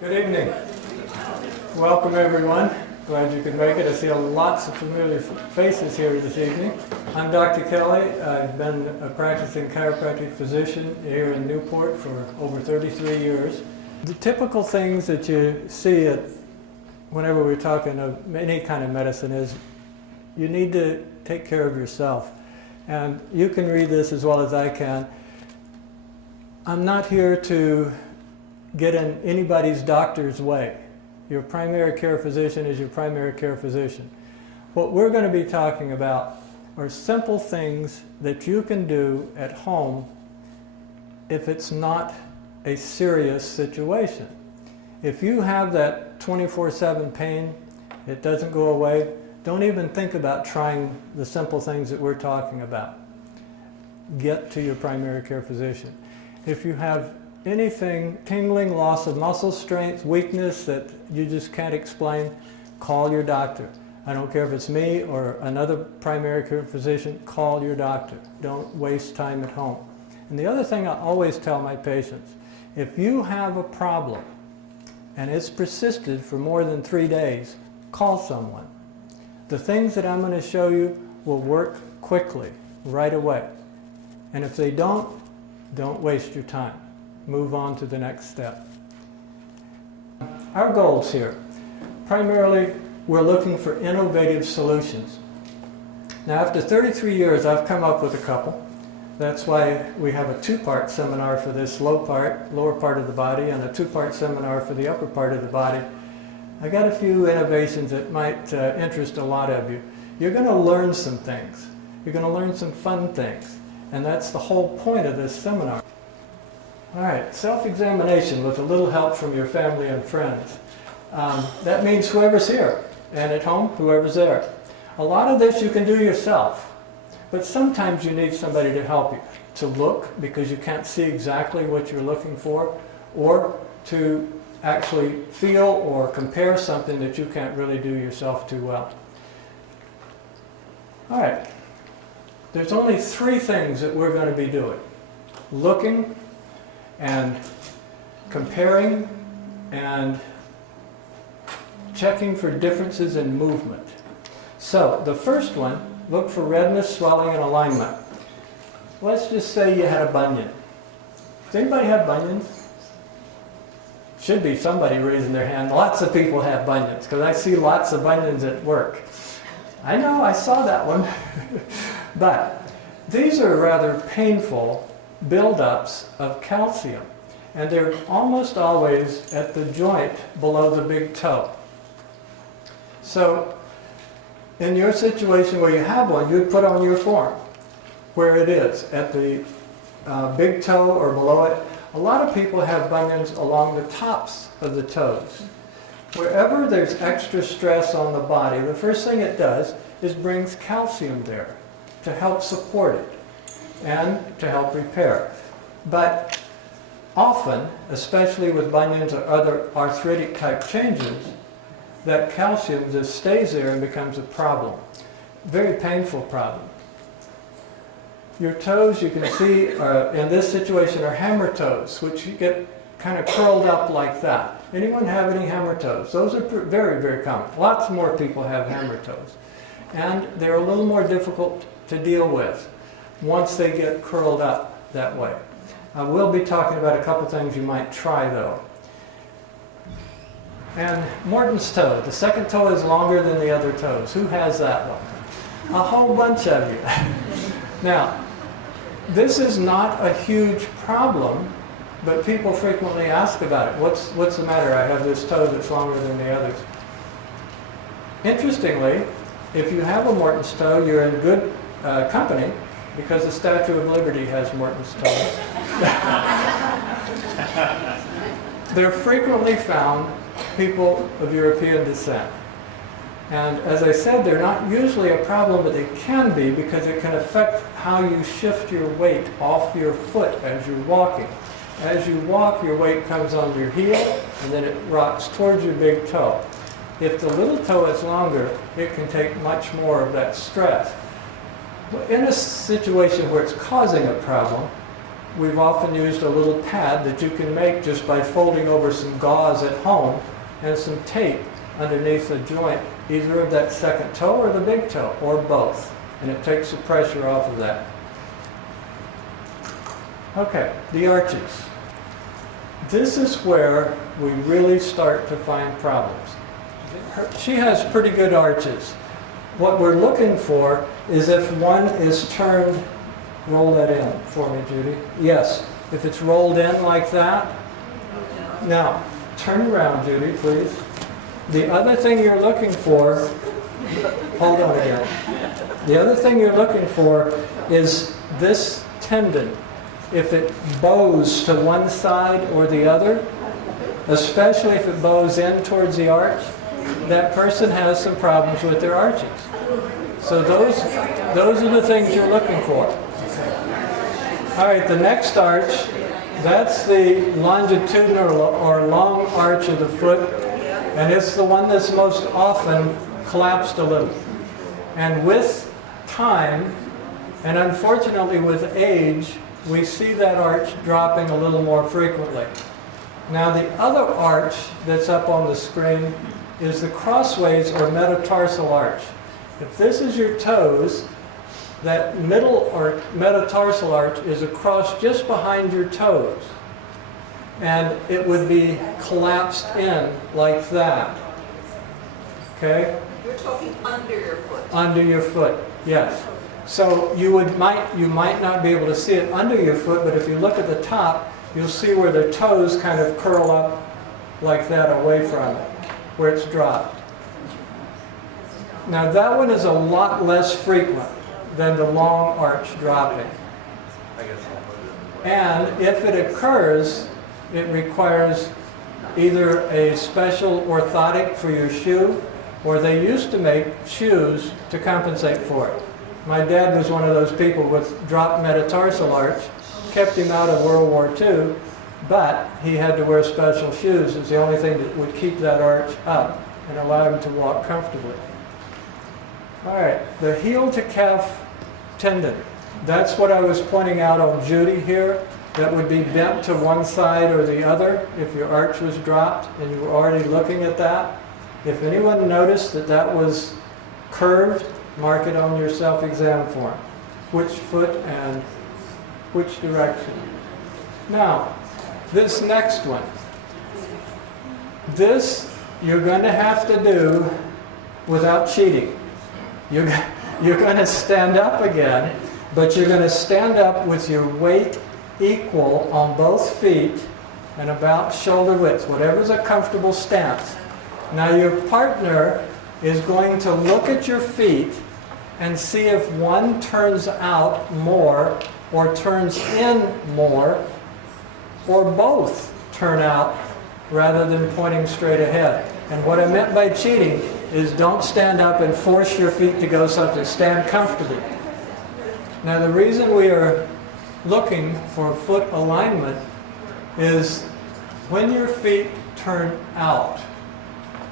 Good evening. Welcome everyone. Glad you could make it. I see lots of familiar faces here this evening. I'm Dr. Kelley. I've been a practicing chiropractic physician here in Newport for over 33 years. The typical things that you see whenever we're talking of any kind of medicine is you need to take care of yourself. And you can read this as well as I can. I'm not here to get in anybody's doctor's way. Your primary care physician is your primary care physician. What we're going to be talking about are simple things that you can do at home if it's not a serious situation. If you have that 24/7 pain, it doesn't go away, don't even think about trying the simple things that we're talking about. Get to your primary care physician. If you have anything, tingling, loss of muscle strength, weakness that you just can't explain, call your doctor. I don't care if it's me or another primary care physician, call your doctor. Don't waste time at home. And the other thing I always tell my patients, if you have a problem and it's persisted for more than 3 days, call someone. The things that I'm going to show you will work quickly, right away. And if they don't waste your time. Move on to the next step. Our goals here. Primarily, we're looking for innovative solutions. Now, after 33 years, I've come up with a couple. That's why we have a two-part seminar for this lower part of the body, and a two-part seminar for the upper part of the body. I got a few innovations that might interest a lot of you. You're going to learn some things. You're going to learn some fun things. And that's the whole point of this seminar. All right, self-examination with a little help from your family and friends. That means whoever's here, and at home, whoever's there. A lot of this you can do yourself, but sometimes you need somebody to help you. To look, because you can't see exactly what you're looking for, or to actually feel or compare something that you can't really do yourself too well. All right, there's only 3 things that we're going to be doing. Looking, and comparing, and checking for differences in movement. So the first one, look for redness, swelling, and alignment. Let's just say you had a bunion. Does anybody have bunions? Should be somebody raising their hand. Lots of people have bunions, because I see lots of bunions at work. I know, I saw that one. But these are rather painful buildups of calcium, and they're almost always at the joint below the big toe. So in your situation where you have one, you'd put on your form where it is, at the big toe or below it. A lot of people have bunions along the tops of the toes. Wherever there's extra stress on the body, the first thing it does is brings calcium there to help support it and to help repair. But often, especially with bunions or other arthritic type changes, that calcium just stays there and becomes a problem. Very painful problem. Your toes, you can see, in this situation are hammer toes, which you get kind of curled up like that. Anyone have any hammer toes? Those are very, very common. Lots more people have hammer toes. And they're a little more difficult to deal with once they get curled up that way. We'll be talking about a couple things you might try though. And Morton's toe. The second toe is longer than the other toes. Who has that one? A whole bunch of you. Now, this is not a huge problem, but people frequently ask about it. What's the matter? I have this toe that's longer than the others. Interestingly, if you have a Morton's toe, you're in good company, because the Statue of Liberty has Morton's toes. They're frequently found people of European descent. And as I said, they're not usually a problem, but they can be, because it can affect how you shift your weight off your foot as you're walking. As you walk, your weight comes on your heel, and then it rocks towards your big toe. If the little toe is longer, it can take much more of that stress. In a situation where it's causing a problem, we've often used a little pad that you can make just by folding over some gauze at home and some tape underneath the joint, either of that second toe or the big toe, or both. And it takes the pressure off of that. Okay, the arches. This is where we really start to find problems. She has pretty good arches. What we're looking for is if one is turned, roll that in for me, Judy. Yes, if it's rolled in like that. Now, turn around, Judy, please. The other thing you're looking for, hold on again. The other thing you're looking for is this tendon. If it bows to one side or the other, especially if it bows in towards the arch, that person has some problems with their arches. So those are the things you're looking for. All right, the next arch, that's the longitudinal or long arch of the foot, and it's the one that's most often collapsed a little. And with time, and unfortunately with age, we see that arch dropping a little more frequently. Now the other arch that's up on the screen is the crossways or metatarsal arch. If this is your toes, that middle or metatarsal arch is across just behind your toes. And it would be collapsed in like that. Okay? You're talking under your foot. Under your foot, yes. So you might not be able to see it under your foot, but if you look at the top, you'll see where the toes kind of curl up like that away from it, where it's dropped. Now that one is a lot less frequent than the long arch dropping. And if it occurs, it requires either a special orthotic for your shoe, or they used to make shoes to compensate for it. My dad was one of those people with dropped metatarsal arch, kept him out of World War II, but he had to wear special shoes. It's the only thing that would keep that arch up and allow him to walk comfortably. All right, the heel to calf tendon. That's what I was pointing out on Judy here. That would be bent to one side or the other if your arch was dropped and you were already looking at that. If anyone noticed that that was curved, mark it on your self-exam form. Which foot and which direction. Now, this next one. This you're going to have to do without cheating. You're going to stand up again, but you're going to stand up with your weight equal on both feet and about shoulder width, whatever's a comfortable stance. Now your partner is going to look at your feet and see if one turns out more or turns in more, or both turn out rather than pointing straight ahead. And what I meant by cheating is don't stand up and force your feet to go something. Stand comfortably. Now the reason we are looking for foot alignment is when your feet turn out,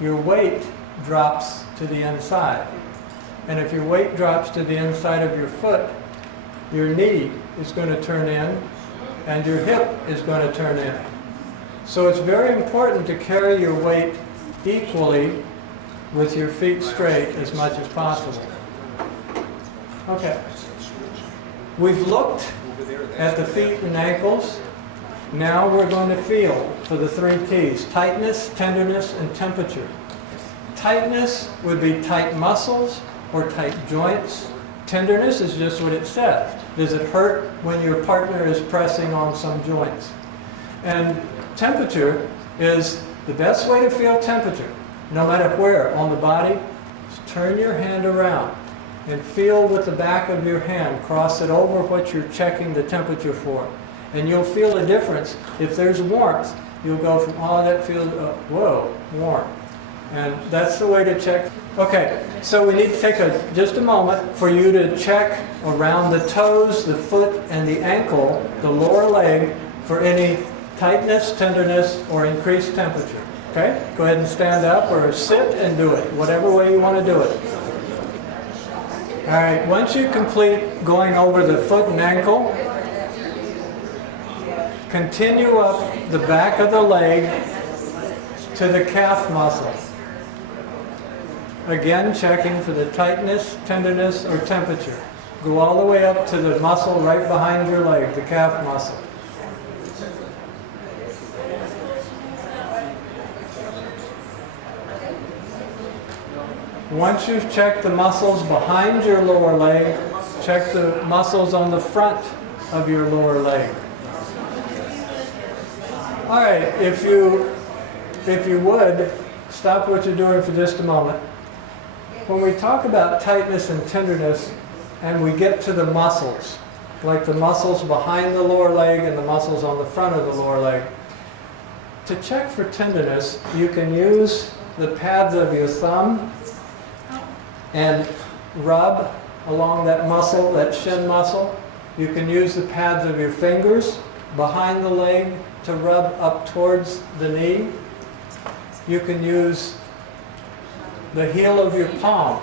your weight drops to the inside. And if your weight drops to the inside of your foot, your knee is going to turn in and your hip is going to turn in. So it's very important to carry your weight equally with your feet straight as much as possible. Okay. We've looked at the feet and ankles. Now we're going to feel for the 3 T's: tightness, tenderness, and temperature. Tightness would be tight muscles or tight joints. Tenderness is just what it says. Does it hurt when your partner is pressing on some joints? And temperature is the best way to feel temperature, no matter where on the body. Is turn your hand around and feel with the back of your hand. Cross it over what you're checking the temperature for. And you'll feel a difference. If there's warmth, you'll go from, oh, that feels, whoa, warm. And that's the way to check. Okay, so we need to take just a moment for you to check around the toes, the foot, and the ankle, the lower leg, for any tightness, tenderness, or increased temperature. Okay? Go ahead and stand up or sit and do it, whatever way you want to do it. All right, once you complete going over the foot and ankle, continue up the back of the leg to the calf muscle. Again, checking for the tightness, tenderness, or temperature. Go all the way up to the muscle right behind your leg, the calf muscle. Once you've checked the muscles behind your lower leg, check the muscles on the front of your lower leg. All right, if you would, stop what you're doing for just a moment. When we talk about tightness and tenderness, and we get to the muscles, like the muscles behind the lower leg and the muscles on the front of the lower leg, to check for tenderness, you can use the pads of your thumb and rub along that muscle, that shin muscle. You can use the pads of your fingers behind the leg to rub up towards the knee. You can use the heel of your palm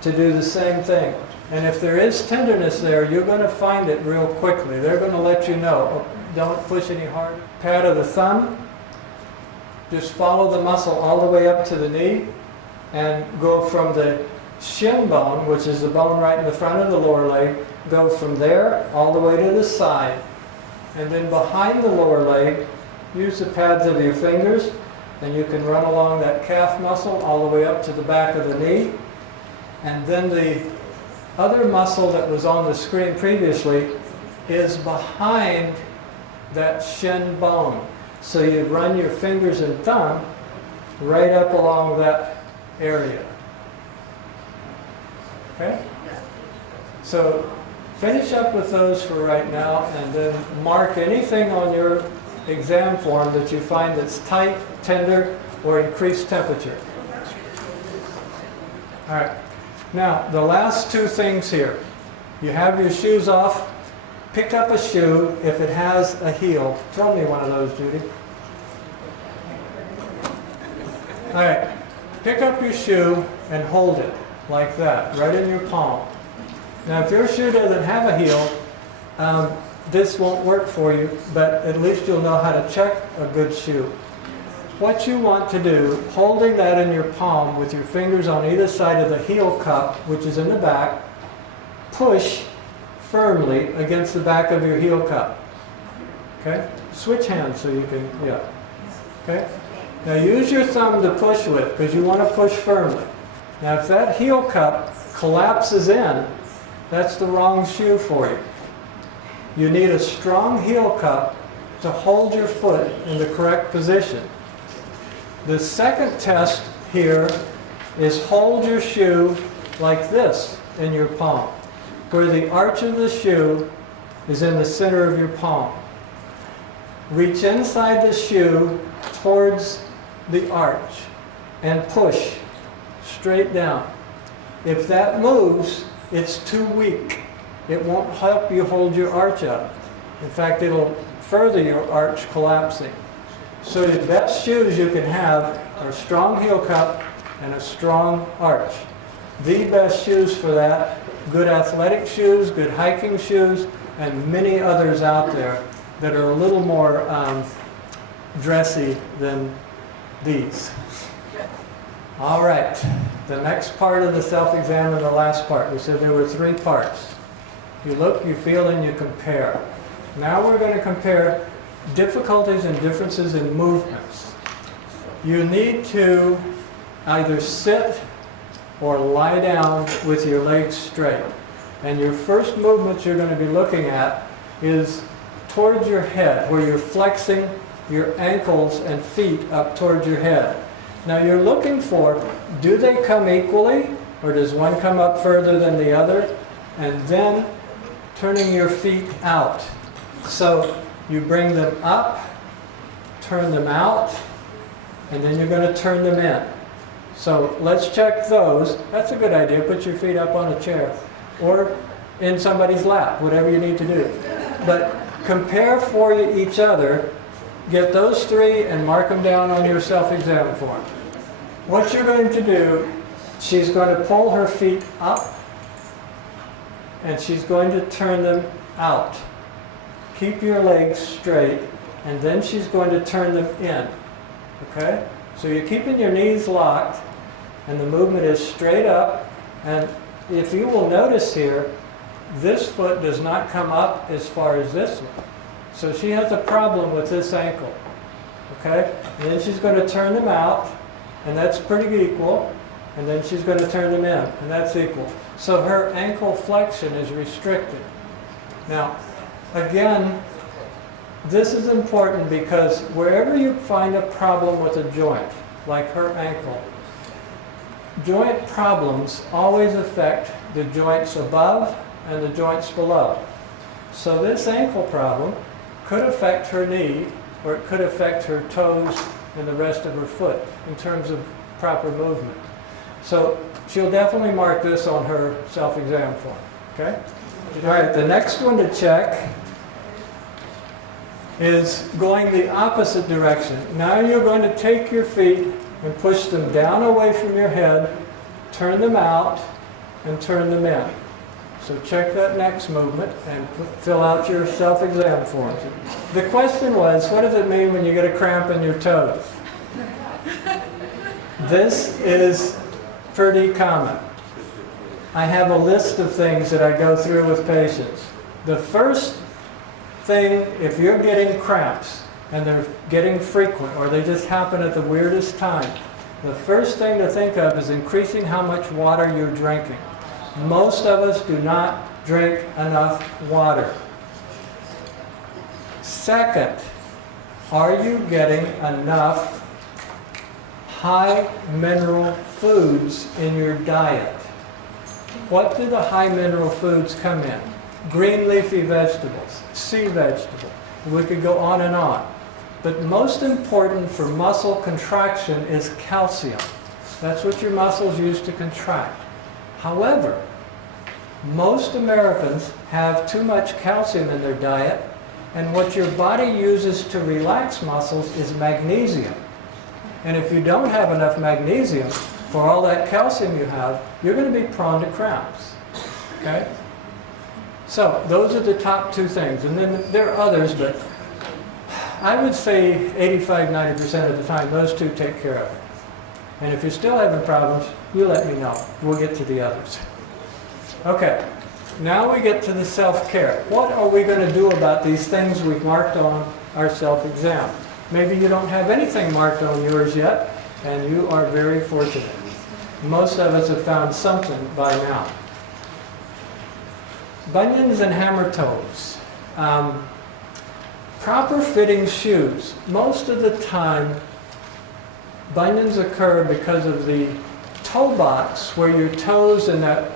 to do the same thing. And if there is tenderness there, you're going to find it real quickly. They're going to let you know. Don't push any harder. Pad of the thumb. Just follow the muscle all the way up to the knee and go from the shin bone, which is the bone right in the front of the lower leg, go from there all the way to the side. And then behind the lower leg, use the pads of your fingers, and you can run along that calf muscle all the way up to the back of the knee. And then the other muscle that was on the screen previously is behind that shin bone. So you run your fingers and thumb right up along that area. Okay? So finish up with those for right now, and then mark anything on your exam form that you find that's tight, tender, or increased temperature. All right. Now, the last two things here. You have your shoes off. Pick up a shoe if it has a heel. Throw me one of those, Judy. All right. Pick up your shoe and hold it like that, right in your palm. Now, if your shoe doesn't have a heel, this won't work for you, but at least you'll know how to check a good shoe. What you want to do, holding that in your palm with your fingers on either side of the heel cup, which is in the back, push firmly against the back of your heel cup. Okay? Switch hands so you can, yeah. Okay? Now use your thumb to push with, because you want to push firmly. Now if that heel cup collapses in, that's the wrong shoe for you. You need a strong heel cup to hold your foot in the correct position. The second test here is hold your shoe like this in your palm, where the arch of the shoe is in the center of your palm. Reach inside the shoe towards the arch and push straight down. If that moves, it's too weak. It won't help you hold your arch up. In fact, it'll further your arch collapsing. So the best shoes you can have are a strong heel cup and a strong arch. The best shoes for that, good athletic shoes, good hiking shoes, and many others out there that are a little more dressy than these. All right, the next part of the self-exam and the last part. We said there were 3 parts. You look, you feel, and you compare. Now we're going to compare difficulties and differences in movements. You need to either sit or lie down with your legs straight. And your first movement you're going to be looking at is towards your head, where you're flexing your ankles and feet up towards your head. Now you're looking for, do they come equally, or does one come up further than the other? And then turning your feet out. So you bring them up, turn them out, and then you're going to turn them in. So let's check those. That's a good idea. Put your feet up on a chair or in somebody's lap, whatever you need to do. But compare for each other. Get those 3 and mark them down on your self-exam form. What you're going to do, she's going to pull her feet up and she's going to turn them out. Keep your legs straight and then she's going to turn them in. Okay? So you're keeping your knees locked, and the movement is straight up. And if you will notice here, this foot does not come up as far as this one. So she has a problem with this ankle. Okay? And then she's going to turn them out, and that's pretty equal. And then she's going to turn them in, and that's equal. So her ankle flexion is restricted. Now, again, this is important because wherever you find a problem with a joint, like her ankle, joint problems always affect the joints above and the joints below. So this ankle problem could affect her knee, or it could affect her toes and the rest of her foot in terms of proper movement. So she'll definitely mark this on her self-exam form. Okay? All right, the next one to check is going the opposite direction. Now you're going to take your feet and push them down away from your head, turn them out, and turn them in. So check that next movement and fill out your self-exam forms. The question was, what does it mean when you get a cramp in your toes? This is pretty common. I have a list of things that I go through with patients. The first thing, if you're getting cramps, and they're getting frequent, or they just happen at the weirdest time, the first thing to think of is increasing how much water you're drinking. Most of us do not drink enough water. Second, are you getting enough high mineral foods in your diet? What do the high mineral foods come in? Green leafy vegetables, sea vegetables. We could go on and on. But most important for muscle contraction is calcium. That's what your muscles use to contract. However, most Americans have too much calcium in their diet, and what your body uses to relax muscles is magnesium. And if you don't have enough magnesium for all that calcium you have, you're going to be prone to cramps. Okay? So those are the top two things. And then there are others, but I would say 85–90% of the time, those two take care of it. And if you're still having problems, you let me know. We'll get to the others. Okay, now we get to the self-care. What are we going to do about these things we've marked on our self-exam? Maybe you don't have anything marked on yours yet, and you are very fortunate. Most of us have found something by now. Bunions and hammer toes. Proper fitting shoes. Most of the time, bunions occur because of the toe box, where your toes and that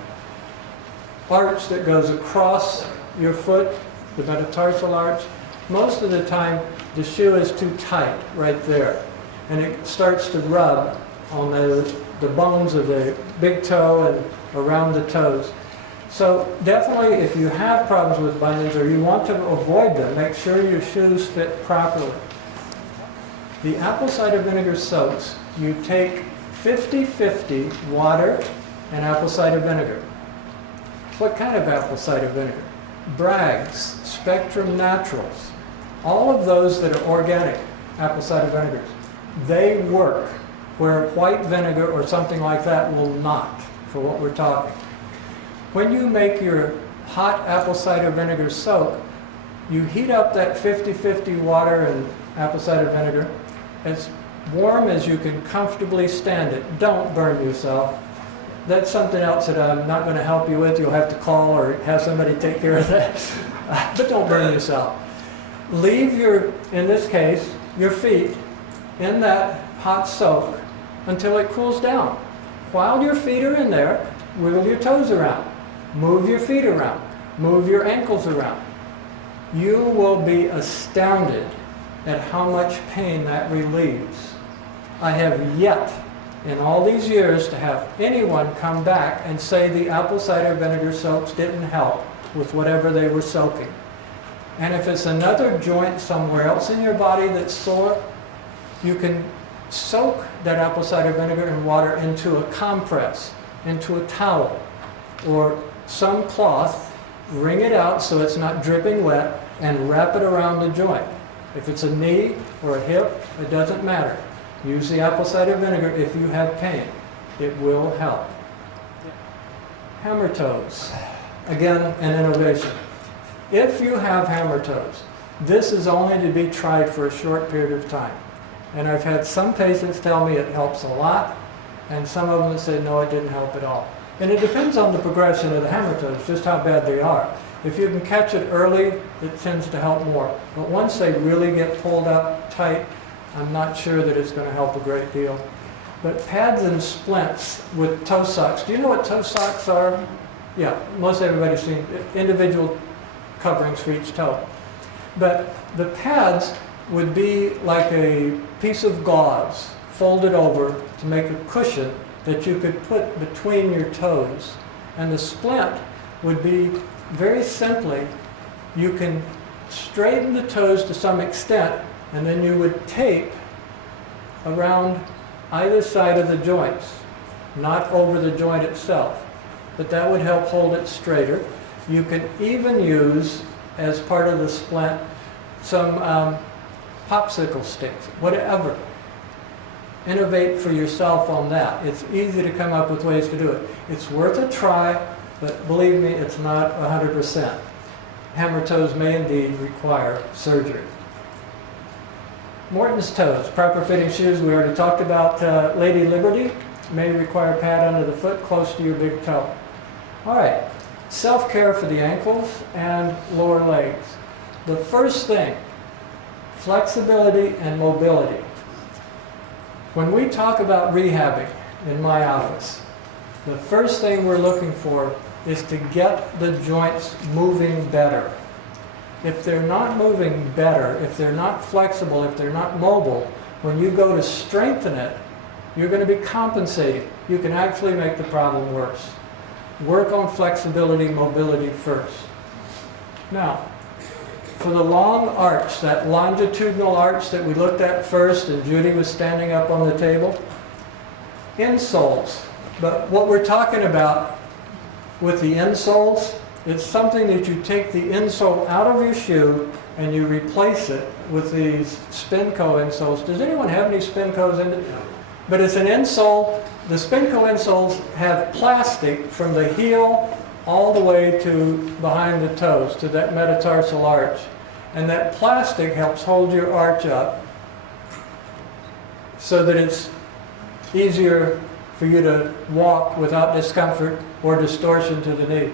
arch that goes across your foot, the metatarsal arch. Most of the time, the shoe is too tight right there, and it starts to rub on the bones of the big toe and around the toes. So definitely, if you have problems with bunions or you want to avoid them, make sure your shoes fit properly. The apple cider vinegar soaks, you take 50-50 water and apple cider vinegar. What kind of apple cider vinegar? Bragg's, Spectrum Naturals, all of those that are organic apple cider vinegars. They work where white vinegar or something like that will not, for what we're talking. When you make your hot apple cider vinegar soak, you heat up that 50-50 water and apple cider vinegar as warm as you can comfortably stand it. Don't burn yourself. That's something else that I'm not going to help you with. You'll have to call or have somebody take care of that. But don't burn yourself. Leave in this case, your feet in that hot soak until it cools down. While your feet are in there, wiggle your toes around. Move your feet around. Move your ankles around. You will be astounded at how much pain that relieves. I have yet in all these years to have anyone come back and say the apple cider vinegar soaks didn't help with whatever they were soaking. And if it's another joint somewhere else in your body that's sore, you can soak that apple cider vinegar and water into a compress, into a towel, or some cloth, wring it out so it's not dripping wet, and wrap it around the joint. If it's a knee or a hip, it doesn't matter. Use the apple cider vinegar if you have pain. It will help. Hammer toes. Again, an innovation. If you have hammer toes, this is only to be tried for a short period of time. And I've had some patients tell me it helps a lot, and some of them say, no, it didn't help at all. And it depends on the progression of the hammer toes, just how bad they are. If you can catch it early, it tends to help more. But once they really get pulled up tight, I'm not sure that it's going to help a great deal. But pads and splints with toe socks. Do you know what toe socks are? Yeah, most everybody's seen individual coverings for each toe. But the pads would be like a piece of gauze folded over to make a cushion that you could put between your toes. And the splint would be very simply, you can straighten the toes to some extent, and then you would tape around either side of the joints, not over the joint itself. But that would help hold it straighter. You can even use, as part of the splint, some popsicle sticks, whatever. Innovate for yourself on that. It's easy to come up with ways to do it. It's worth a try, but believe me, it's not 100%. Hammer toes may indeed require surgery. Morton's toes, proper fitting shoes. We already talked about Lady Liberty. May require a pad under the foot close to your big toe. All right, self-care for the ankles and lower legs. The first thing, flexibility and mobility. When we talk about rehabbing in my office, the first thing we're looking for is to get the joints moving better. If they're not moving better, if they're not flexible, if they're not mobile, when you go to strengthen it, you're going to be compensating. You can actually make the problem worse. Work on flexibility, mobility first. Now, for the long arch, that longitudinal arch that we looked at first, and Judy was standing up on the table, insoles. But what we're talking about with the insoles, it's something that you take the insole out of your shoe and you replace it with these Spinco insoles. Does anyone have any Spincos in it? But it's an insole. The Spinco insoles have plastic from the heel all the way to behind the toes, to that metatarsal arch. And that plastic helps hold your arch up so that it's easier for you to walk without discomfort or distortion to the knee.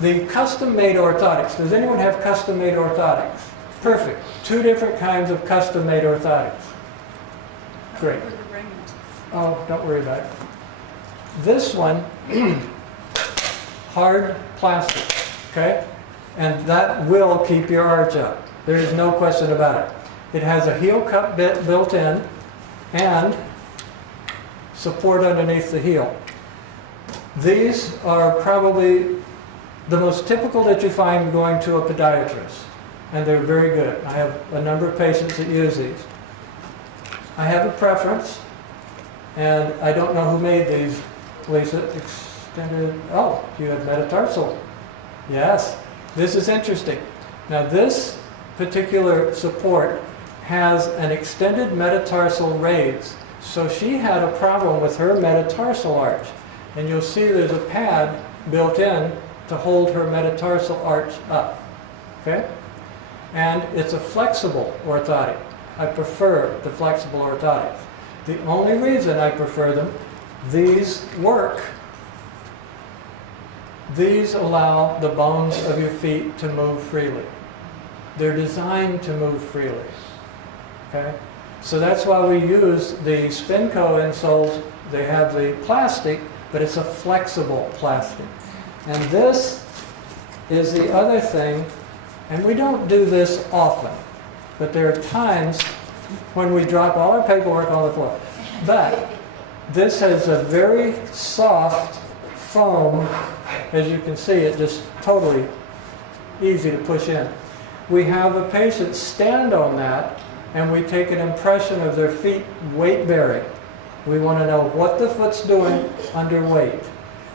The custom-made orthotics. Does anyone have custom-made orthotics? Perfect. 2 different kinds of custom-made orthotics. Great. Oh, don't worry about it. This one, hard plastic, okay? And that will keep your arch up. There is no question about it. It has a heel cup bit built in and support underneath the heel. These are probably the most typical that you find going to a podiatrist, and they're very good. I have a number of patients that use these. I have a preference, and I don't know who made these. Lisa, extended, oh, you have metatarsal. Yes, this is interesting. Now this particular support has an extended metatarsal raise. So she had a problem with her metatarsal arch. And you'll see there's a pad built in to hold her metatarsal arch up. Okay? And it's a flexible orthotic. I prefer the flexible orthotics. The only reason I prefer them, these work. These allow the bones of your feet to move freely. They're designed to move freely. Okay? So that's why we use the Spinco insoles. They have the plastic, but it's a flexible plastic. And this is the other thing, and we don't do this often, but there are times when we drop all our paperwork on the floor. But this has a very soft foam. As you can see, it just totally easy to push in. We have a patient stand on that, and we take an impression of their feet weight bearing. We want to know what the foot's doing under weight.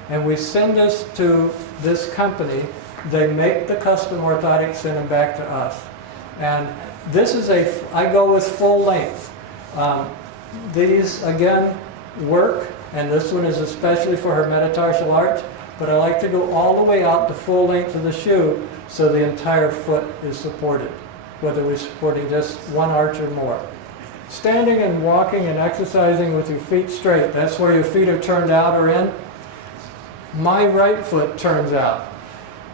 And we send this to this company. They make the custom orthotics, send them back to us. And this is I go with full length. These, again, work, and this one is especially for her metatarsal arch, but I like to go all the way out the full length of the shoe so the entire foot is supported, whether we're supporting just one arch or more. Standing and walking and exercising with your feet straight, that's where your feet are turned out or in. My right foot turns out,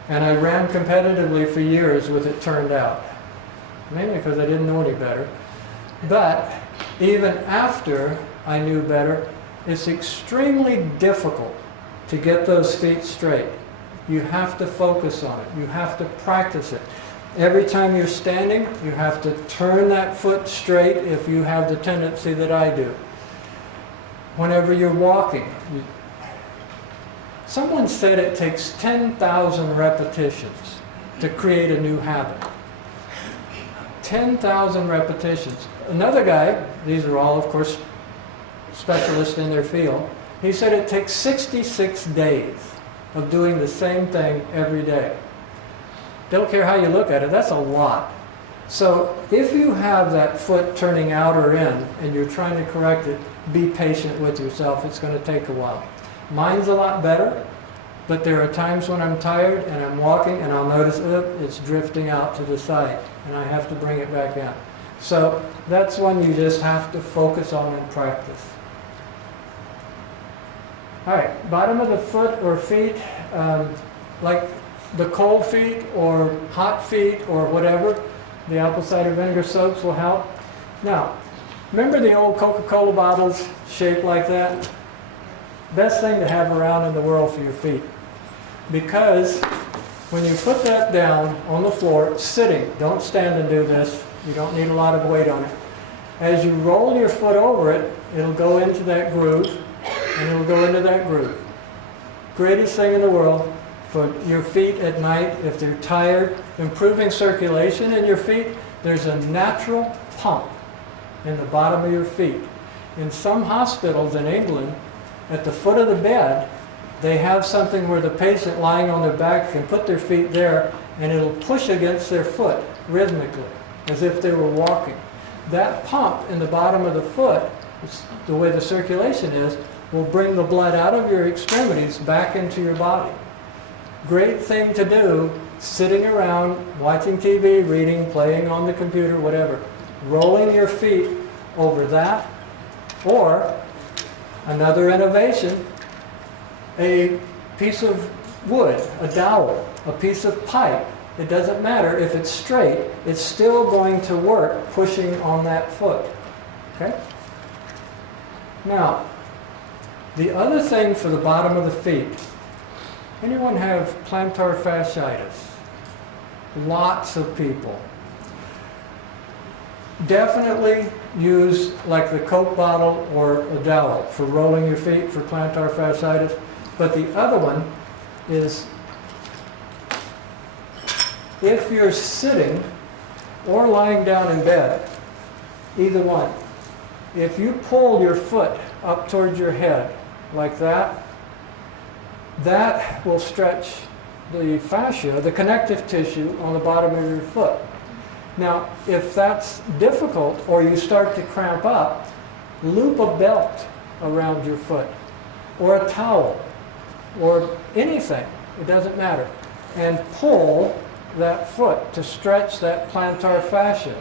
and I ran competitively for years with it turned out, mainly because I didn't know any better. But even after I knew better, it's extremely difficult to get those feet straight. You have to focus on it. You have to practice it. Every time you're standing, you have to turn that foot straight if you have the tendency that I do. Whenever you're walking, someone said it takes 10,000 repetitions to create a new habit. 10,000 repetitions. Another guy, these are all, of course, specialists in their field, he said it takes 66 days of doing the same thing every day. Don't care how you look at it, that's a lot. So if you have that foot turning out or in and you're trying to correct it, be patient with yourself. It's going to take a while. Mine's a lot better, but there are times when I'm tired and I'm walking and I'll notice it's drifting out to the side and I have to bring it back in. So that's one you just have to focus on and practice. All right, bottom of the foot or feet, like the cold feet or hot feet or whatever, the apple cider vinegar soaps will help. Now, remember the old Coca-Cola bottles shaped like that? Best thing to have around in the world for your feet. Because when you put that down on the floor, sitting, don't stand and do this, you don't need a lot of weight on it. As you roll your foot over it, it'll go into that groove, and it'll go into that groove. Greatest thing in the world for your feet at night, if they're tired, improving circulation in your feet. There's a natural pump in the bottom of your feet. In some hospitals in England, at the foot of the bed, they have something where the patient lying on their back can put their feet there and it'll push against their foot rhythmically, as if they were walking. That pump in the bottom of the foot, the way the circulation is, will bring the blood out of your extremities back into your body. Great thing to do, sitting around, watching TV, reading, playing on the computer, whatever. Rolling your feet over that, or another innovation, a piece of wood, a dowel, a piece of pipe. It doesn't matter if it's straight, it's still going to work pushing on that foot. Okay? Now, the other thing for the bottom of the feet, anyone have plantar fasciitis? Lots of people. Definitely use like the Coke bottle or a dowel for rolling your feet for plantar fasciitis. But the other one is if you're sitting or lying down in bed, either one, if you pull your foot up towards your head like that, that will stretch the fascia, the connective tissue on the bottom of your foot. Now, if that's difficult or you start to cramp up, loop a belt around your foot or a towel or anything, it doesn't matter, and pull that foot to stretch that plantar fascia.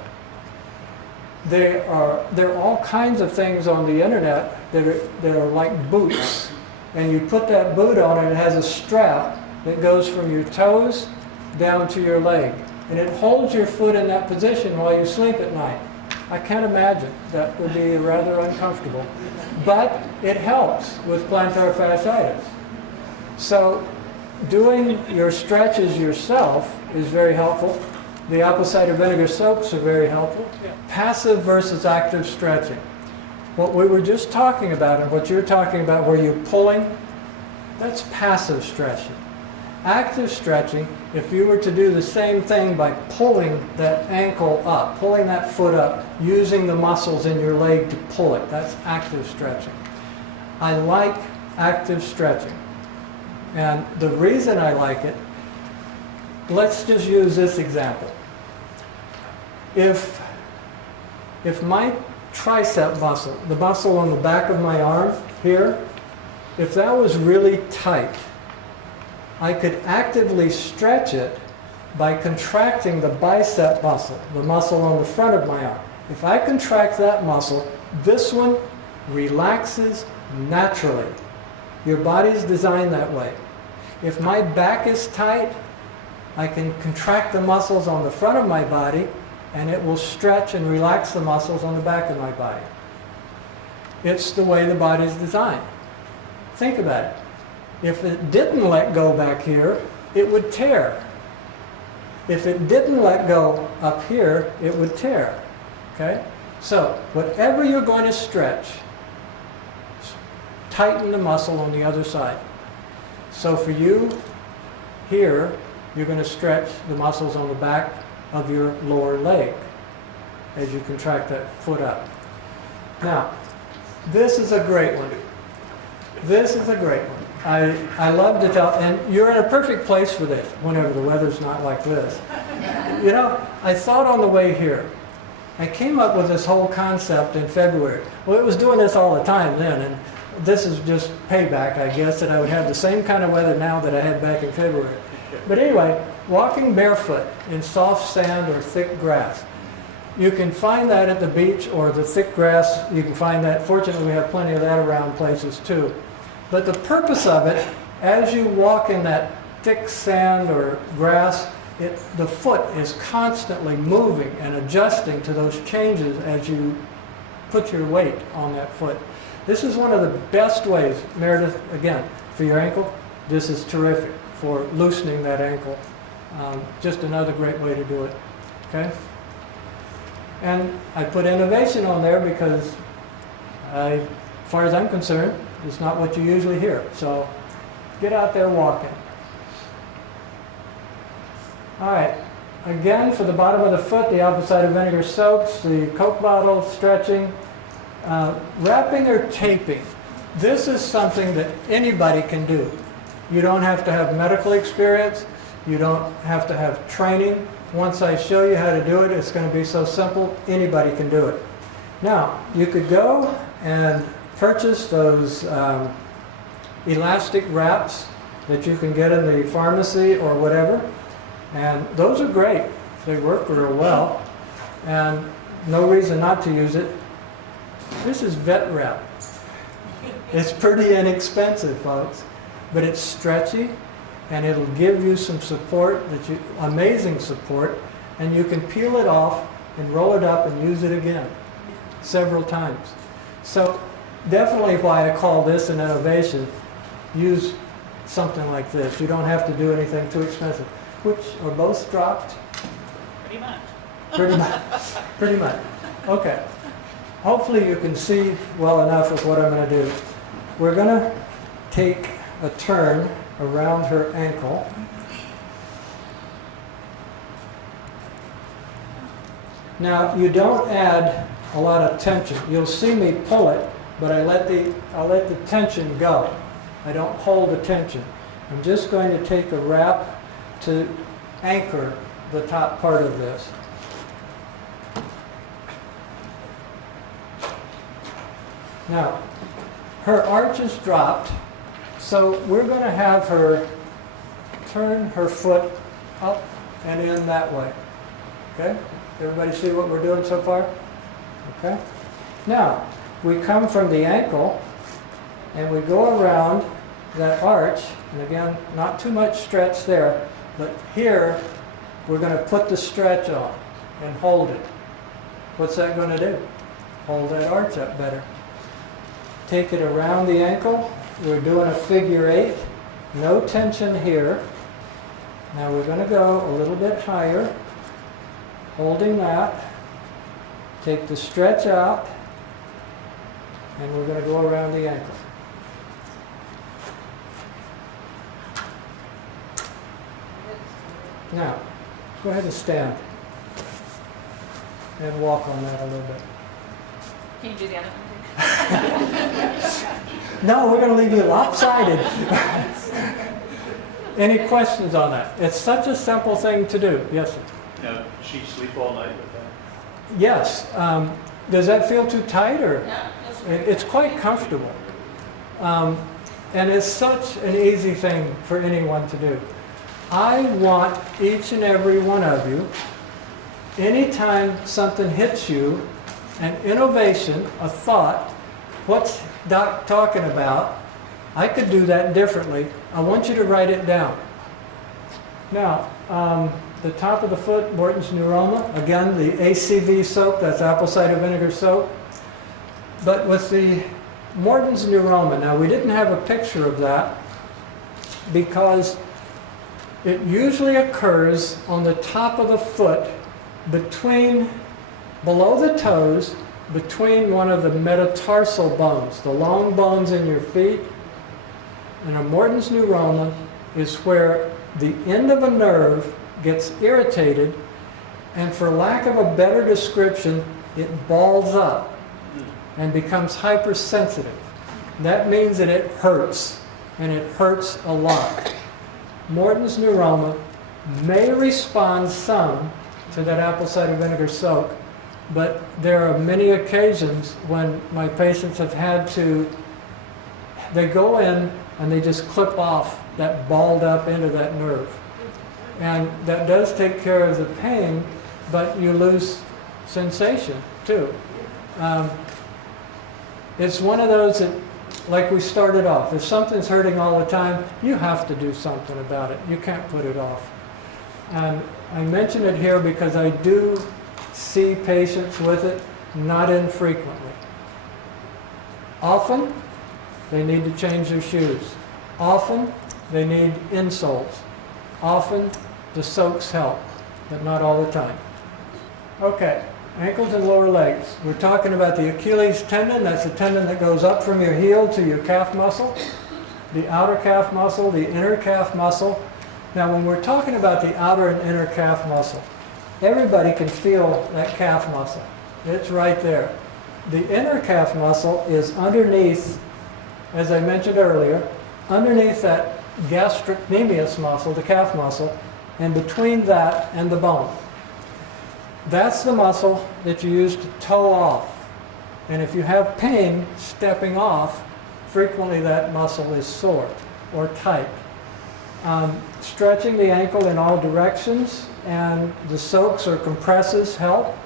There are all kinds of things on the internet that are like boots, and you put that boot on and it has a strap that goes from your toes down to your leg, and it holds your foot in that position while you sleep at night. I can't imagine. That would be rather uncomfortable, but it helps with plantar fasciitis. So doing your stretches yourself is very helpful. The apple cider vinegar soaps are very helpful. Passive versus active stretching. What we were just talking about and what you're talking about where you're pulling, that's passive stretching. Active stretching, if you were to do the same thing by pulling that ankle up, pulling that foot up, using the muscles in your leg to pull it, that's active stretching. I like active stretching. And the reason I like it, let's just use this example. if my tricep muscle, the muscle on the back of my arm here, if that was really tight, I could actively stretch it by contracting the bicep muscle, the muscle on the front of my arm. If I contract that muscle, this one relaxes naturally. Your body's designed that way. If my back is tight, I can contract the muscles on the front of my body and it will stretch and relax the muscles on the back of my body. It's the way the body's designed. Think about it. If it didn't let go back here, it would tear. If it didn't let go up here, it would tear. Okay? So, whatever you're going to stretch, tighten the muscle on the other side. So for you, here, you're going to stretch the muscles on the back of your lower leg as you contract that foot up. Now, this is a great one. This is a great one. I love to tell, and you're in a perfect place for this whenever the weather's not like this. You know, I thought on the way here, I came up with this whole concept in February. Well, it was doing this all the time then, and this is just payback, I guess, that I would have the same kind of weather now that I had back in February. But anyway, walking barefoot in soft sand or thick grass. You can find that at the beach or the thick grass. You can find that. Fortunately, we have plenty of that around places too. But the purpose of it, as you walk in that thick sand or grass, the foot is constantly moving and adjusting to those changes as you put your weight on that foot. This is one of the best ways, Meredith, again, for your ankle. This is terrific for loosening that ankle. Just another great way to do it. Okay? And I put innovation on there because, as far as I'm concerned, it's not what you usually hear. So get out there walking. All right. Again, for the bottom of the foot, the apple cider vinegar soaks, the Coke bottle, stretching, wrapping or taping. This is something that anybody can do. You don't have to have medical experience. You don't have to have training. Once I show you how to do it, it's going to be so simple, anybody can do it. Now, you could go and purchase those elastic wraps that you can get in the pharmacy or whatever. And those are great. They work real well. And no reason not to use it. This is vet wrap. It's pretty inexpensive, folks. But it's stretchy, and it'll give you some support, amazing support, and you can peel it off and roll it up and use it again several times. So definitely why I call this an innovation. Use something like this. You don't have to do anything too expensive. Which are both dropped? Pretty much. Pretty much. Pretty much. Okay. Hopefully you can see well enough of what I'm going to do. We're going to take a turn around her ankle. Now, you don't add a lot of tension. You'll see me pull it, but I'll let the tension go. I don't hold the tension. I'm just going to take a wrap to anchor the top part of this. Now, her arch is dropped, so we're going to have her turn her foot up and in that way. Okay? Everybody see what we're doing so far? Okay? Now, we come from the ankle and we go around that arch, and again, not too much stretch there, but here we're going to put the stretch on and hold it. What's that going to do? Hold that arch up better. Take it around the ankle. We're doing a figure 8. No tension here. Now we're going to go a little bit higher, holding that. Take the stretch out, and we're going to go around the ankle. Now, go ahead and stand and walk on that a little bit. Can you do the other one? No, we're going to leave you lopsided. Any questions on that? It's such a simple thing to do. Yes, sir. Now, she sleep all night with that? Yes. Does that feel too tight, or? Yeah. It's quite comfortable. And it's such an easy thing for anyone to do. I want each and every one of you, anytime something hits you, an innovation, a thought, what's Doc talking about? I could do that differently. I want you to write it down. Now, the top of the foot, Morton's neuroma. Again, the ACV soap, that's apple cider vinegar soap. But with the Morton's neuroma, now we didn't have a picture of that because it usually occurs on the top of the foot below the toes, between one of the metatarsal bones, the long bones in your feet. And a Morton's neuroma is where the end of a nerve gets irritated, and for lack of a better description, it balls up and becomes hypersensitive. That means that it hurts, and it hurts a lot. Morton's neuroma may respond some to that apple cider vinegar soak, but there are many occasions when my patients have had to, they go in and they just clip off that balled up end of that nerve. And that does take care of the pain, but you lose sensation too. It's one of those that, like we started off, if something's hurting all the time, you have to do something about it. You can't put it off. And I mention it here because I do see patients with it, not infrequently. Often, they need to change their shoes. Often, they need insoles. Often, the soaks help, but not all the time. Okay, ankles and lower legs. We're talking about the Achilles tendon. That's the tendon that goes up from your heel to your calf muscle. The outer calf muscle, the inner calf muscle. Now, when we're talking about the outer and inner calf muscle, everybody can feel that calf muscle. It's right there. The inner calf muscle is underneath, as I mentioned earlier, underneath that gastrocnemius muscle, the calf muscle, and between that and the bone. That's the muscle that you use to toe off. And if you have pain stepping off, frequently that muscle is sore or tight. Stretching the ankle in all directions, and the soaks or compresses help.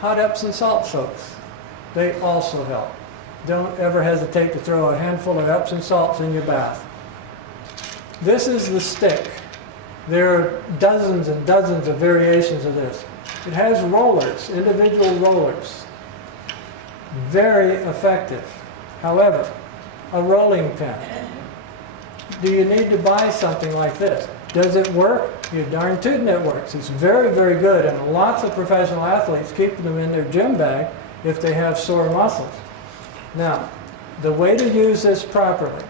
Hot Epsom salt soaks, they also help. Don't ever hesitate to throw a handful of Epsom salts in your bath. This is the stick. There are dozens and dozens of variations of this. It has rollers, individual rollers. Very effective. However, a rolling pin. Do you need to buy something like this? Does it work? You're darn tootin' it works. It's very, very good, and lots of professional athletes keep them in their gym bag if they have sore muscles. Now, the way to use this properly.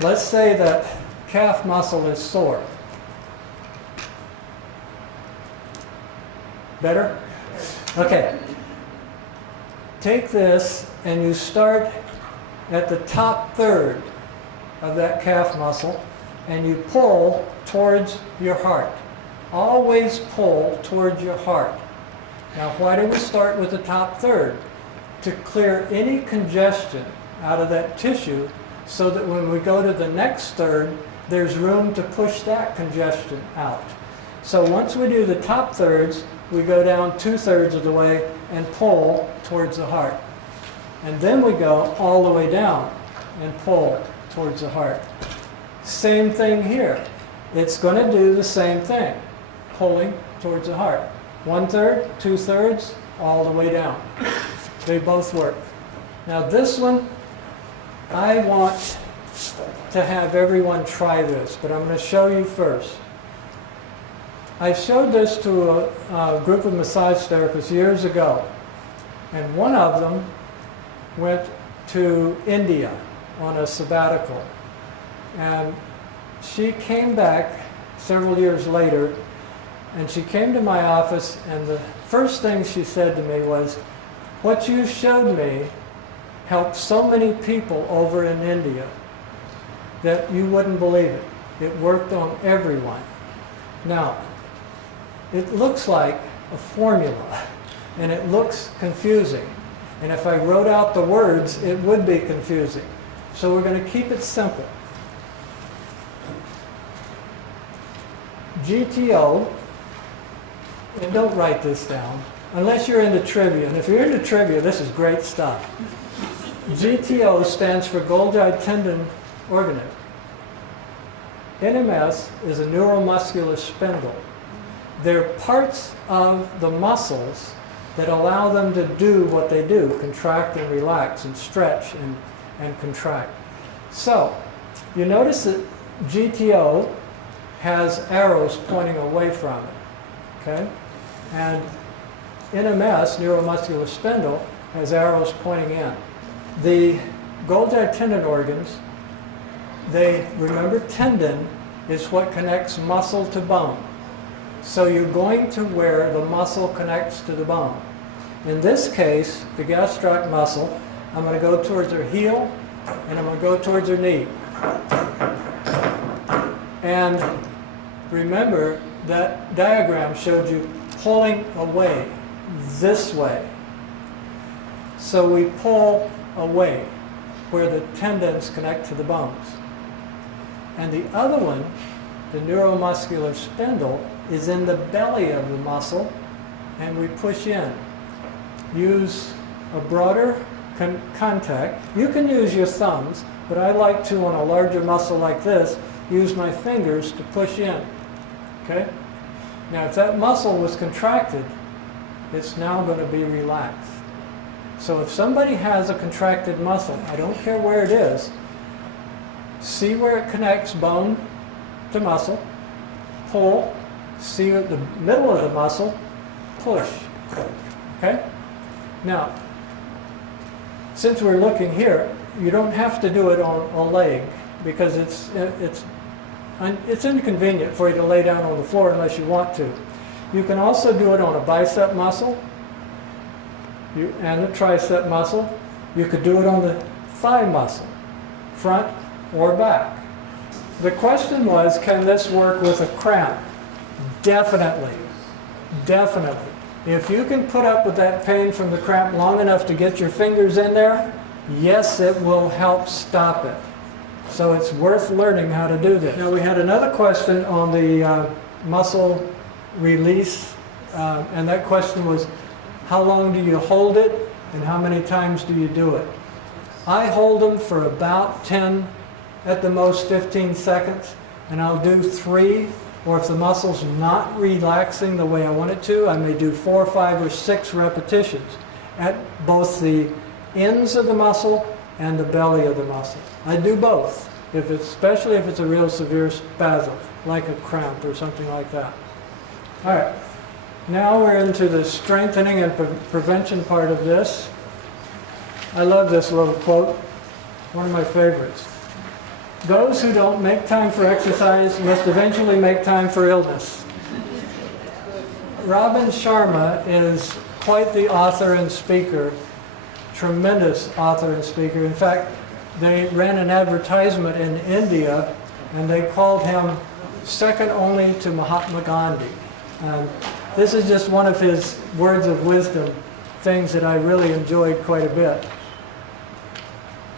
Let's say that calf muscle is sore. Better? Okay. Take this and you start at the top third of that calf muscle and you pull towards your heart. Always pull towards your heart. Now, why do we start with the top third? To clear any congestion out of that tissue so that when we go to the next third, there's room to push that congestion out. So once we do the top thirds, we go down 2/3 of the way and pull towards the heart. And then we go all the way down and pull towards the heart. Same thing here. It's going to do the same thing, pulling towards the heart. 1/3, 2/3, all the way down. They both work. Now this one, I want to have everyone try this, but I'm going to show you first. I showed this to a group of massage therapists years ago, and one of them went to India on a sabbatical, and she came back several years later, and she came to my office, and the first thing she said to me was, "What you showed me helped so many people over in India that you wouldn't believe it." It worked on everyone. Now, it looks like a formula, and it looks confusing. And if I wrote out the words, it would be confusing. So we're going to keep it simple. GTO, and don't write this down, unless you're into trivia. And if you're into trivia, this is great stuff. GTO stands for Golgi tendon organ. NMS is a neuromuscular spindle. They're parts of the muscles that allow them to do what they do, contract and relax and stretch and contract. So, you notice that GTO has arrows pointing away from it, okay? And NMS, neuromuscular spindle, has arrows pointing in. The Golgi tendon organs, remember tendon is what connects muscle to bone. So you're going to where the muscle connects to the bone. In this case, the gastroc muscle, I'm going to go towards her heel and I'm going to go towards her knee. And remember that diagram showed you pulling away this way. So we pull away where the tendons connect to the bones. And the other one, the neuromuscular spindle, is in the belly of the muscle, and we push in. Use a broader contact. You can use your thumbs, but I like to, on a larger muscle like this, use my fingers to push in. Okay? Now, if that muscle was contracted, it's now going to be relaxed. So if somebody has a contracted muscle, I don't care where it is, see where it connects bone to muscle, pull, see the middle of the muscle, push. Okay? Now, since we're looking here, you don't have to do it on a leg because it's inconvenient for you to lay down on the floor unless you want to. You can also do it on a bicep muscle and a tricep muscle. You could do it on the thigh muscle, front or back. The question was, can this work with a cramp? Definitely. Definitely. If you can put up with that pain from the cramp long enough to get your fingers in there, yes, it will help stop it. So it's worth learning how to do this. Now we had another question on the muscle release, and that question was, how long do you hold it and how many times do you do it? I hold them for about 10, at the most 15 seconds, and I'll do 3, or if the muscle's not relaxing the way I want it to, I may do 4, 5, or 6 repetitions at both the ends of the muscle and the belly of the muscle. I do both, especially if it's a real severe spasm, like a cramp or something like that. All right, now we're into the strengthening and prevention part of this. I love this little quote, one of my favorites. Those who don't make time for exercise must eventually make time for illness. Robin Sharma is quite the author and speaker, tremendous author and speaker. In fact, they ran an advertisement in India and they called him second only to Mahatma Gandhi. This is just one of his words of wisdom, things that I really enjoyed quite a bit.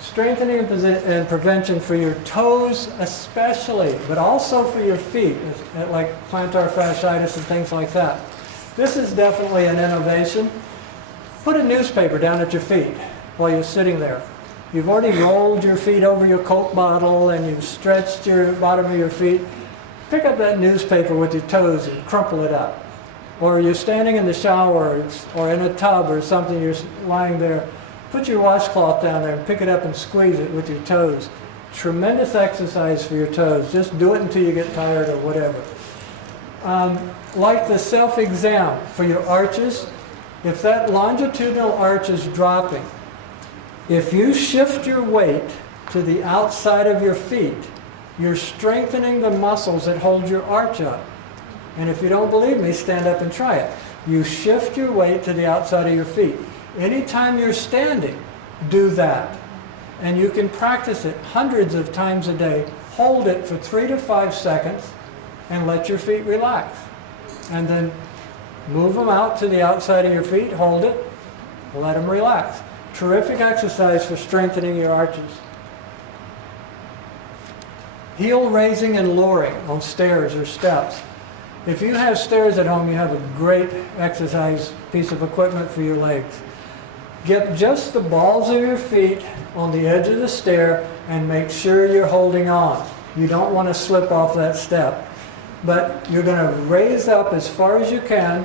Strengthening and prevention for your toes especially, but also for your feet, like plantar fasciitis and things like that. This is definitely an innovation. Put a newspaper down at your feet while you're sitting there. You've already rolled your feet over your Coke bottle and you've stretched your bottom of your feet. Pick up that newspaper with your toes and crumple it up. Or you're standing in the shower or in a tub or something, you're lying there. Put your washcloth down there and pick it up and squeeze it with your toes. Tremendous exercise for your toes. Just do it until you get tired or whatever. Like the self-exam for your arches, if that longitudinal arch is dropping, if you shift your weight to the outside of your feet, you're strengthening the muscles that hold your arch up. And if you don't believe me, stand up and try it. You shift your weight to the outside of your feet. Anytime you're standing, do that. And you can practice it hundreds of times a day hold it for 3 to 5 seconds and let your feet relax. And then move them out to the outside of your feet, hold it, let them relax. Terrific exercise for strengthening your arches. Heel raising and lowering on stairs or steps. If you have stairs at home, you have a great exercise piece of equipment for your legs. Get just the balls of your feet on the edge of the stair and make sure you're holding on. You don't want to slip off that step. But you're going to raise up as far as you can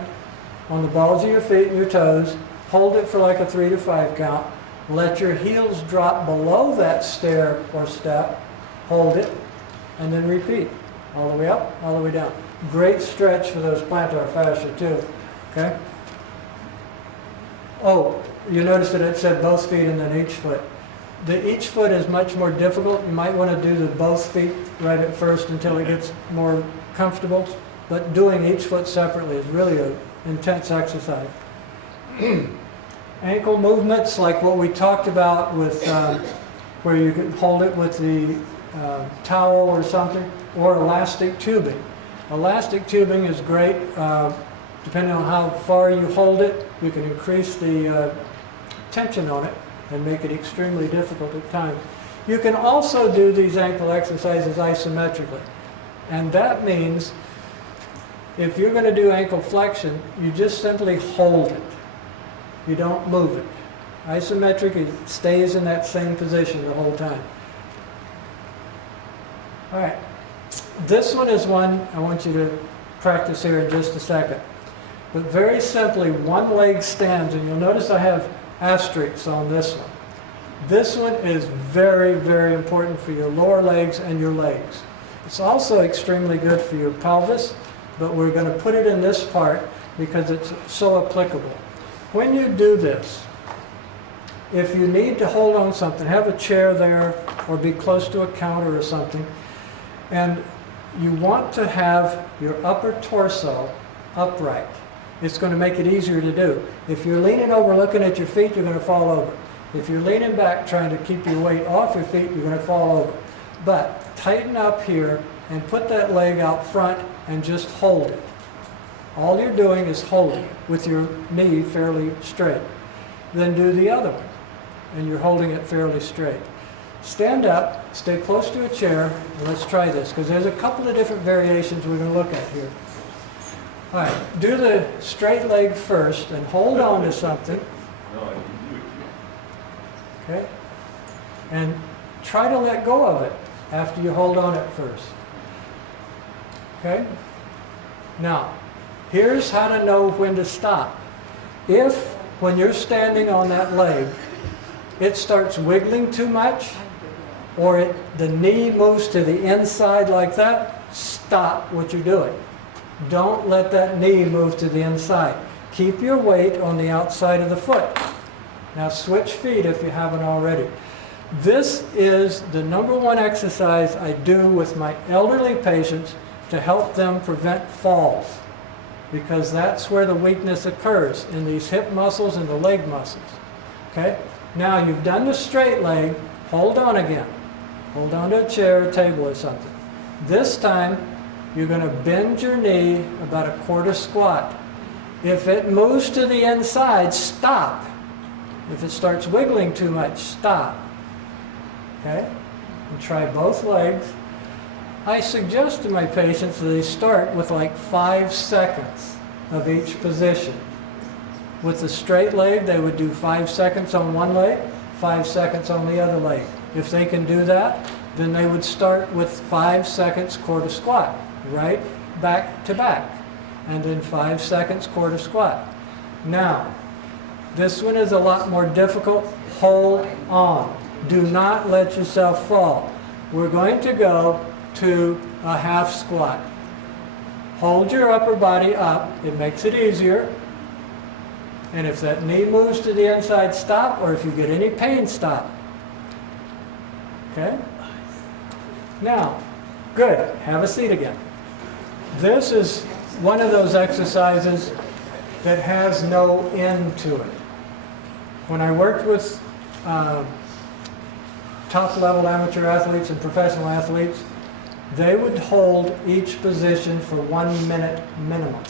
on the balls of your feet and your toes. Hold it for like a 3 to 5 count. Let your heels drop below that stair or step. Hold it. And then repeat. All the way up, all the way down. Great stretch for those plantar fascia too. Okay? Oh, you notice that it said both feet and then each foot. The each foot is much more difficult. You might want to do the both feet right at first until it gets more comfortable. But doing each foot separately is really an intense exercise. Ankle movements like what we talked about with where you can hold it with the towel or something, or elastic tubing. Elastic tubing is great. Depending on how far you hold it, you can increase the tension on it and make it extremely difficult at times. You can also do these ankle exercises isometrically. And that means if you're going to do ankle flexion, you just simply hold it. You don't move it. Isometric, it stays in that same position the whole time. All right. This one is one I want you to practice here in just a second. But very simply, one leg stands, and you'll notice I have asterisks on this one. This one is very, very important for your lower legs and your legs. It's also extremely good for your pelvis, but we're going to put it in this part because it's so applicable. When you do this, if you need to hold on something, have a chair there or be close to a counter or something, and you want to have your upper torso upright. It's going to make it easier to do. If you're leaning over looking at your feet, you're going to fall over. If you're leaning back trying to keep your weight off your feet, you're going to fall over. But tighten up here and put that leg out front and just hold it. All you're doing is holding it with your knee fairly straight. Then do the other one, and you're holding it fairly straight. Stand up, stay close to a chair, and let's try this, because there's a couple of different variations we're going to look at here. All right, do the straight leg first and hold on to something. Okay? And try to let go of it after you hold on it first. Okay? Now, here's how to know when to stop. If, when you're standing on that leg, it starts wiggling too much, or the knee moves to the inside like that, stop what you're doing. Don't let that knee move to the inside. Keep your weight on the outside of the foot. Now switch feet if you haven't already. This is the #1 exercise I do with my elderly patients to help them prevent falls, because that's where the weakness occurs, in these hip muscles and the leg muscles. Okay? Now you've done the straight leg, hold on again. Hold on to a chair or table or something. This time, you're going to bend your knee about a quarter squat. If it moves to the inside, stop. If it starts wiggling too much, stop. Okay? And try both legs. I suggest to my patients that they start with like 5 seconds of each position. With the straight leg, they would do 5 seconds on one leg, 5 seconds on the other leg. If they can do that, then they would start with 5 seconds quarter squat, right back to back, and then 5 seconds quarter squat. Now, this one is a lot more difficult. Hold on. Do not let yourself fall. We're going to go to a half squat. Hold your upper body up. It makes it easier. And if that knee moves to the inside, stop, or if you get any pain, stop. Okay? Now, good. Have a seat again. This is one of those exercises that has no end to it. When I worked with top-level amateur athletes and professional athletes, They would hold each position for 1 minute minimum.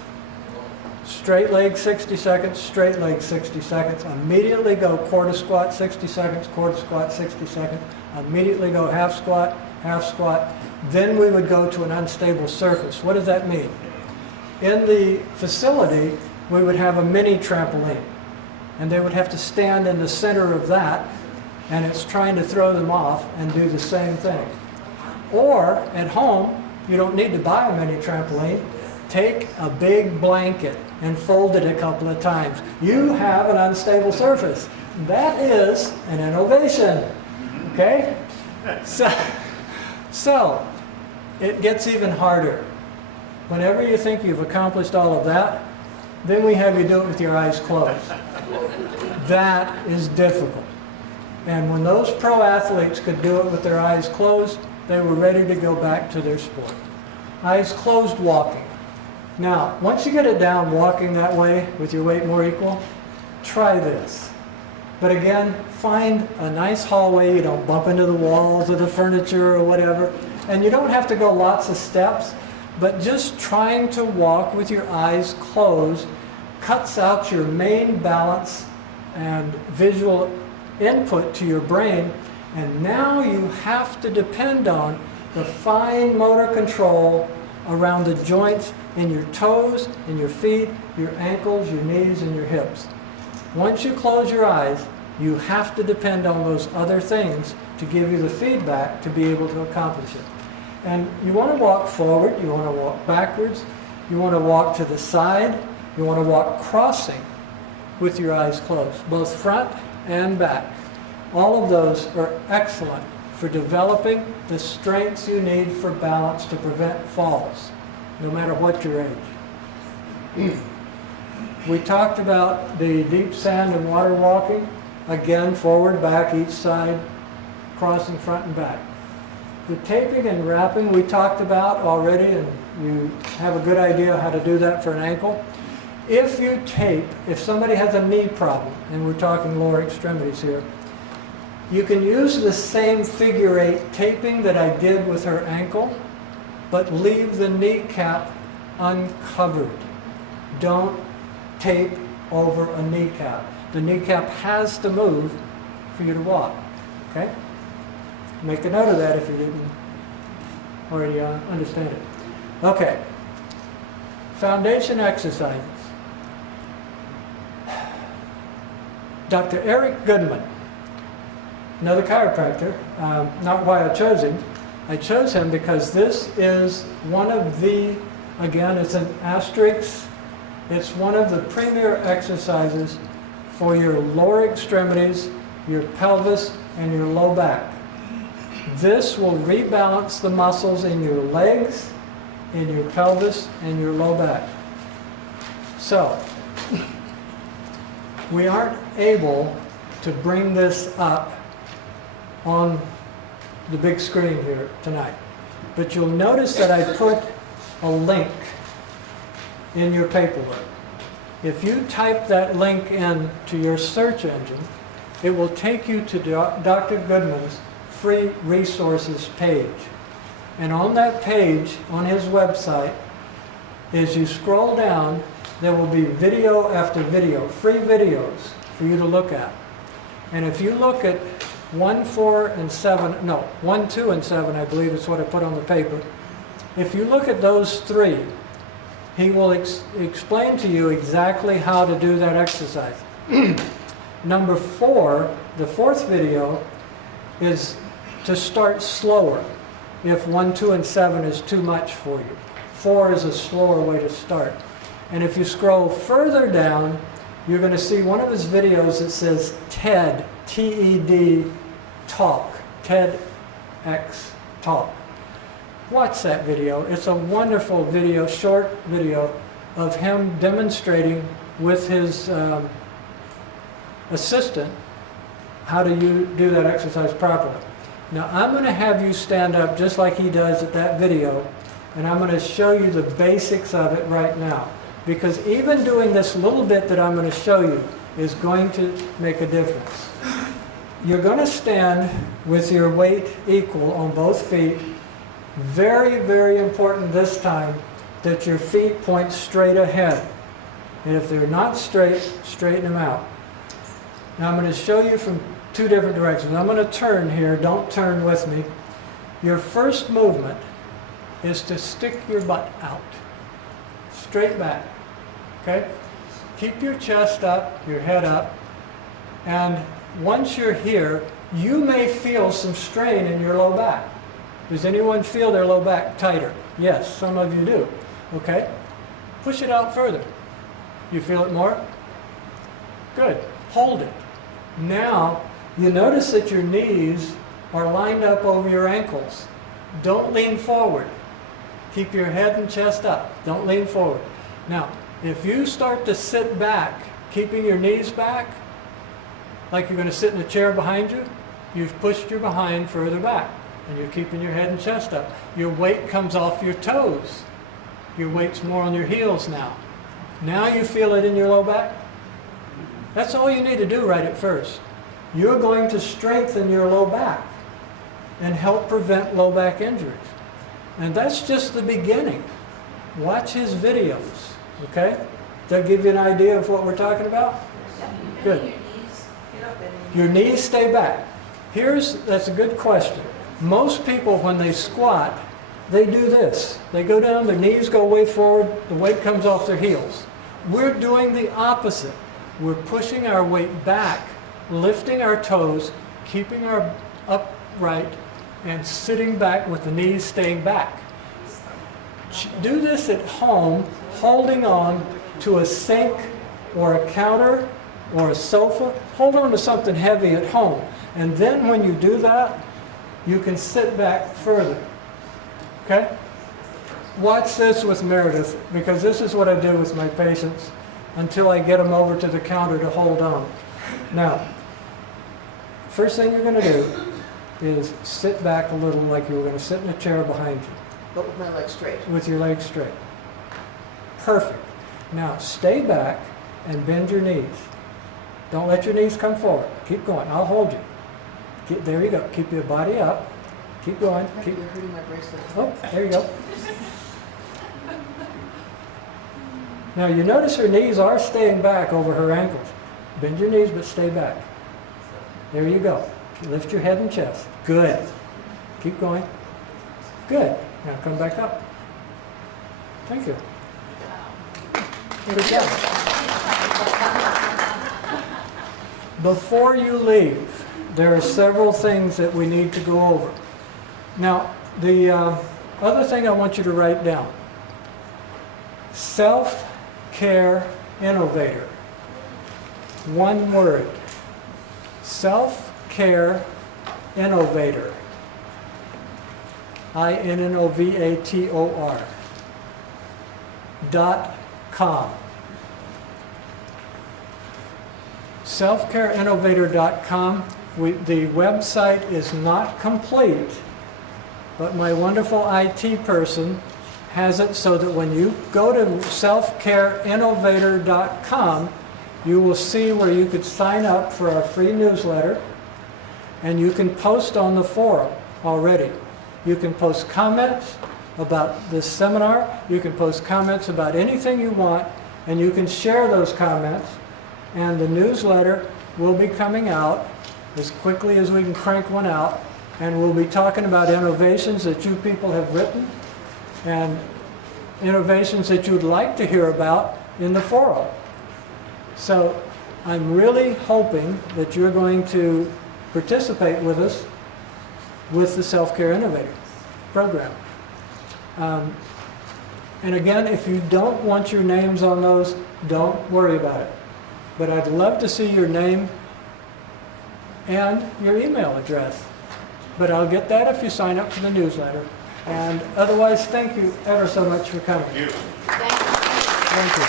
Straight leg 60 seconds, straight leg 60 seconds. Immediately go quarter squat 60 seconds, quarter squat 60 seconds. Immediately go half squat, half squat. Then we would go to an unstable surface. What does that mean? In the facility, we would have a mini trampoline. And they would have to stand in the center of that, and it's trying to throw them off and do the same thing. Or at home, you don't need to buy a mini trampoline. Take a big blanket and fold it a couple of times. You have an unstable surface. That is an innovation. Okay? So it gets even harder. Whenever you think you've accomplished all of that, then we have you do it with your eyes closed. That is difficult. And when those pro athletes could do it with their eyes closed, they were ready to go back to their sport. Eyes closed walking. Now, once you get it down walking that way with your weight more equal, try this. But again, find a nice hallway. You don't bump into the walls or the furniture or whatever. And you don't have to go lots of steps, but just trying to walk with your eyes closed cuts out your main balance and visual input to your brain. And now you have to depend on the fine motor control around the joints in your toes, in your feet, your ankles, your knees, and your hips. Once you close your eyes, you have to depend on those other things to give you the feedback to be able to accomplish it. And you want to walk forward, you want to walk backwards, you want to walk to the side, you want to walk crossing with your eyes closed, both front and back. All of those are excellent for developing the strengths you need for balance to prevent falls, no matter what your age. We talked about the deep sand and water walking. Again, forward, back, each side, crossing front and back. The taping and wrapping we talked about already, and you have a good idea how to do that for an ankle. If you tape, if somebody has a knee problem, and we're talking lower extremities here, you can use the same figure 8 taping that I did with her ankle, but leave the kneecap uncovered. Don't tape over a kneecap. The kneecap has to move for you to walk. Okay? Make a note of that if you didn't already understand it. Okay. Foundation exercises. Dr. Eric Goodman, another chiropractor, not why I chose him. I chose him because this is one of the, again, it's an asterisk, it's one of the premier exercises for your lower extremities, your pelvis, and your low back. This will rebalance the muscles in your legs, in your pelvis, and your low back. So, we aren't able to bring this up on the big screen here tonight. But you'll notice that I put a link in your paperwork. If you type that link in to your search engine, it will take you to Dr. Goodman's free resources page. And on that page, on his website, as you scroll down, there will be video after video, free videos for you to look at. And if you look at 1, 4, and 7, no, 1, 2, and 7, I believe is what I put on the paper. If you look at those 3, he will explain to you exactly how to do that exercise. Number 4, the 4th video, is to start slower if 1, 2, and 7 is too much for you. 4 is a slower way to start. And if you scroll further down, you're going to see one of his videos that says TED, T-E-D, Talk, TEDx Talk. Watch that video. It's a wonderful video, short video, of him demonstrating with his assistant how to do that exercise properly. Now I'm going to have you stand up just like he does at that video, and I'm going to show you the basics of it right now. Because even doing this little bit that I'm going to show you is going to make a difference. You're going to stand with your weight equal on both feet, Very, very important this time that your feet point straight ahead. And if they're not straight, straighten them out. Now I'm going to show you from two different directions. I'm going to turn here. Don't turn with me. Your first movement is to stick your butt out. Straight back. Okay? Keep your chest up, your head up. And once you're here, you may feel some strain in your low back. Does anyone feel their low back tighter? Yes, some of you do. Okay? Push it out further. You feel it more? Good. Hold it. Now, you notice that your knees are lined up over your ankles. Don't lean forward. Keep your head and chest up. Don't lean forward. Now, if you start to sit back, keeping your knees back, like you're going to sit in a chair behind you, you've pushed your behind further back, and you're keeping your head and chest up. Your weight comes off your toes. Your weight's more on your heels now. Now you feel it in your low back? That's all you need to do right at first. You're going to strengthen your low back and help prevent low back injuries. And that's just the beginning. Watch his videos, okay? Does that give you an idea of what we're talking about? Good. Your knees stay back. That's a good question. Most people, when they squat, they do this. They go down, their knees go way forward, the weight comes off their heels. We're doing the opposite. We're pushing our weight back, lifting our toes, keeping our upright, and sitting back with the knees staying back. Do this at home, holding on to a sink or a counter or a sofa. Hold on to something heavy at home. And then when you do that, you can sit back further. Okay? Watch this with Meredith, because this is what I do with my patients until I get them over to the counter to hold on. Now, first thing you're going to do is sit back a little like you were going to sit in a chair behind you. But with my legs straight. With your legs straight. Perfect. Now, stay back and bend your knees. Don't let your knees come forward. Keep going. I'll hold you. There you go. Keep your body up. Keep going. Keep. You're hurting my bracelet. Oh, there you go. Now you notice her knees are staying back over her ankles. Bend your knees, but stay back. There you go. Lift your head and chest. Good. Keep going. Good. Now come back up. Thank you. Good job. Before you leave, there are several things that we need to go over. Now, the other thing I want you to write down. Self-care innovator. One word. Self-care innovator. INNOVATOR. .com. Selfcareinnovator.com. The website is not complete, but my wonderful IT person has it so that when you go to selfcareinnovator.com, you will see where you could sign up for our free newsletter, and you can post on the forum already. You can post comments about this seminar, you can post comments about anything you want, and you can share those comments, and the newsletter will be coming out as quickly as we can crank one out, and we'll be talking about innovations that you people have written and innovations that you'd like to hear about in the forum. So I'm really hoping that you're going to participate with us with the Self-Care Innovator program. And again, if you don't want your names on those, don't worry about it. But I'd love to see your name and your email address. But I'll get that if you sign up for the newsletter. And otherwise, thank you ever so much for coming. Thank you. Thank you. Thank you.